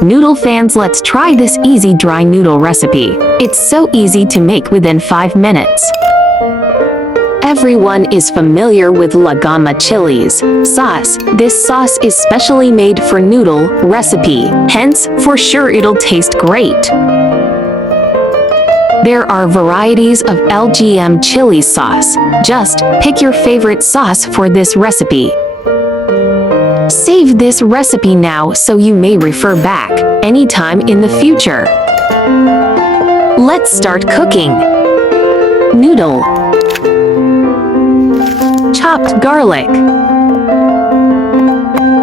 Noodle fans, let's try this easy dry noodle recipe. It's so easy to make within 5 minutes. Everyone is familiar with LaoGanMa chilies sauce. This sauce is specially made for noodle recipe, hence, for sure it'll taste great. There are varieties of LaoGanMa chili sauce. Just pick your favorite sauce for this recipe. Save this recipe now so you may refer back anytime in the future. Let's start cooking. Noodle. Chopped garlic.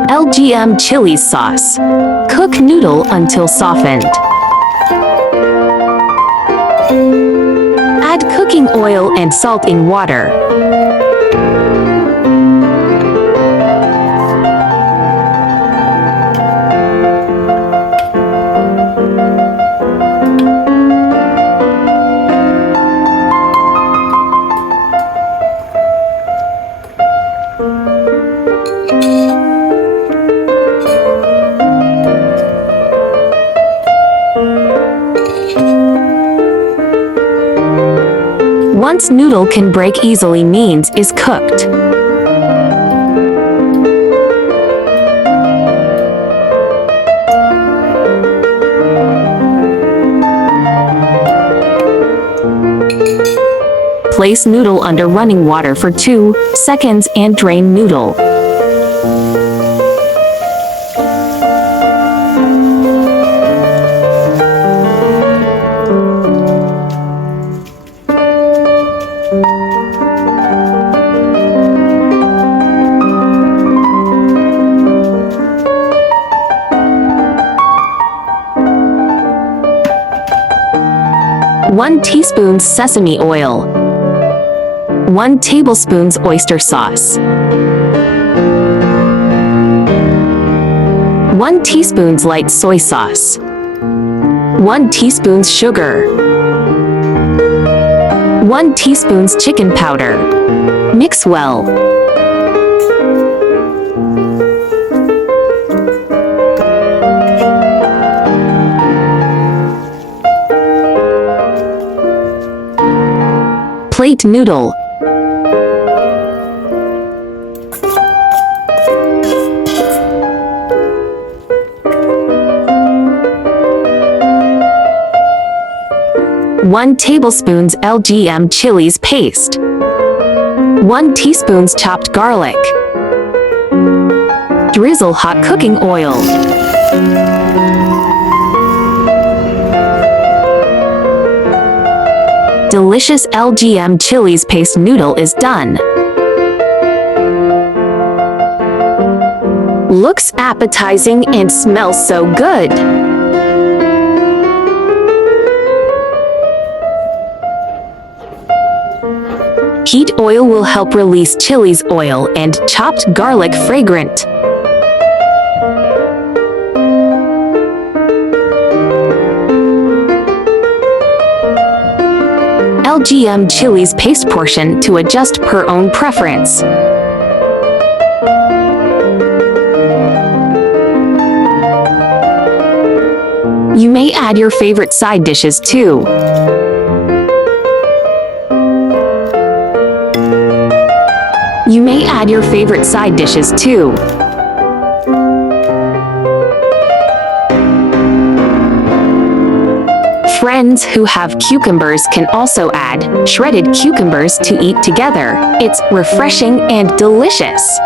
LaoGanMa chili sauce. Cook noodle until softened. Add cooking oil and salt in water. Once noodle can break easily means is cooked. Place noodle under running water for 2 seconds and drain noodle. One teaspoon sesame oil. 1 tablespoon oyster sauce. 1 teaspoon light soy sauce. 1 teaspoon sugar. 1 teaspoon chicken powder. Mix well. Plate noodle. One tablespoon LaoGanMa chilies paste. 1 teaspoon chopped garlic. Drizzle hot cooking oil. Delicious LaoGanMa chilies paste noodle is done. Looks appetizing and smells so good. Heat oil will help release chilies oil and chopped garlic fragrant. LaoGanMa chilies paste portion to adjust per own preference. You may add your favorite side dishes too. You may add your favorite side dishes too. Friends who have cucumbers can also add shredded cucumbers to eat together. It's refreshing and delicious.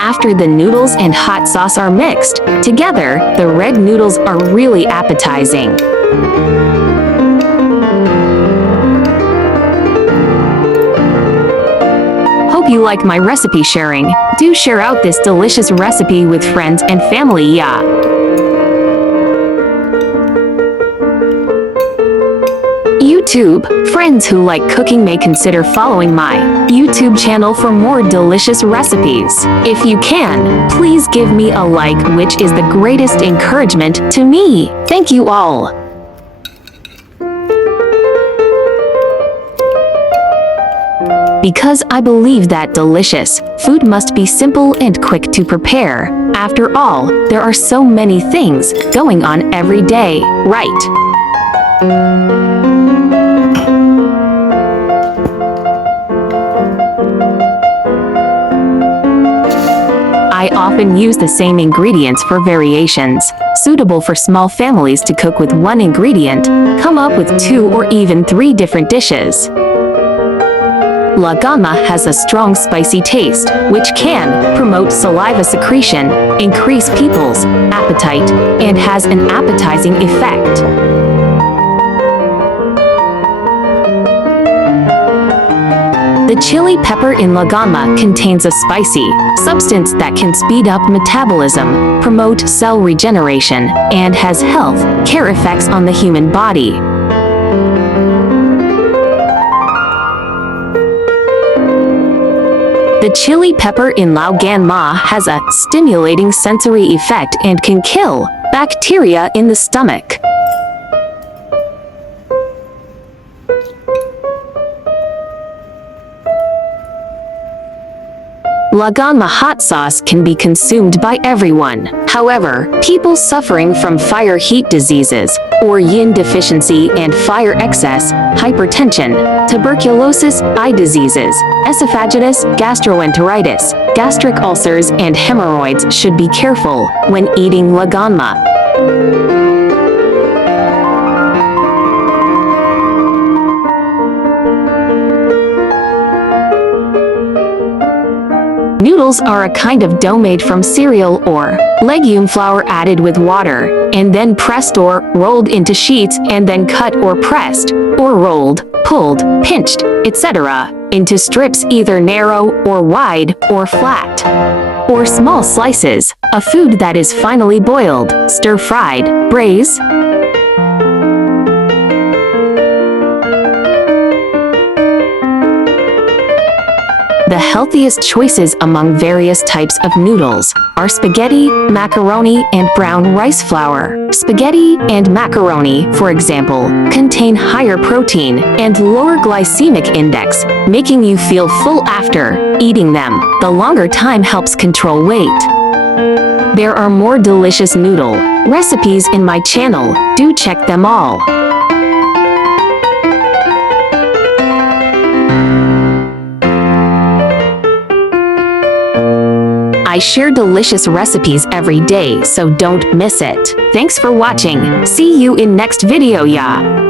After the noodles and hot sauce are mixed together, the red noodles are really appetizing. Hope you like my recipe sharing. Do share out this delicious recipe with friends and family, yeah. You YouTube. Friends who like cooking may consider following my YouTube channel for more delicious recipes. If you can, please give me a like, which is the greatest encouragement to me. Thank you all. Because I believe that delicious food must be simple and quick to prepare. After all, there are so many things going on every day, right? I often use the same ingredients for variations, suitable for small families to cook with one ingredient, come up with 2 or even 3 different dishes. LaoGanMa has a strong spicy taste, which can promote saliva secretion, increase people's appetite, and has an appetizing effect. The chili pepper in LaoGanMa contains a spicy substance that can speed up metabolism, promote cell regeneration, and has health care effects on the human body. The chili pepper in LaoGanMa has a stimulating sensory effect and can kill bacteria in the stomach. LaoGanMa hot sauce can be consumed by everyone. However, people suffering from fire heat diseases, or yin deficiency and fire excess, hypertension, tuberculosis, eye diseases, esophagitis, gastroenteritis, gastric ulcers, and hemorrhoids should be careful when eating LaoGanMa. Noodles are a kind of dough made from cereal or legume flour added with water, and then pressed or rolled into sheets and then cut or pressed, or rolled, pulled, pinched, etc., into strips either narrow or wide or flat, or small slices, a food that is finely boiled, stir-fried, braised. The healthiest choices among various types of noodles are spaghetti, macaroni, and brown rice flour. Spaghetti and macaroni, for example, contain higher protein and lower glycemic index, making you feel full after eating them. The longer time helps control weight. There are more delicious noodle recipes in my channel. Do check them all. I share delicious recipes every day, so don't miss it. Thanks for watching. See you in next video, ya.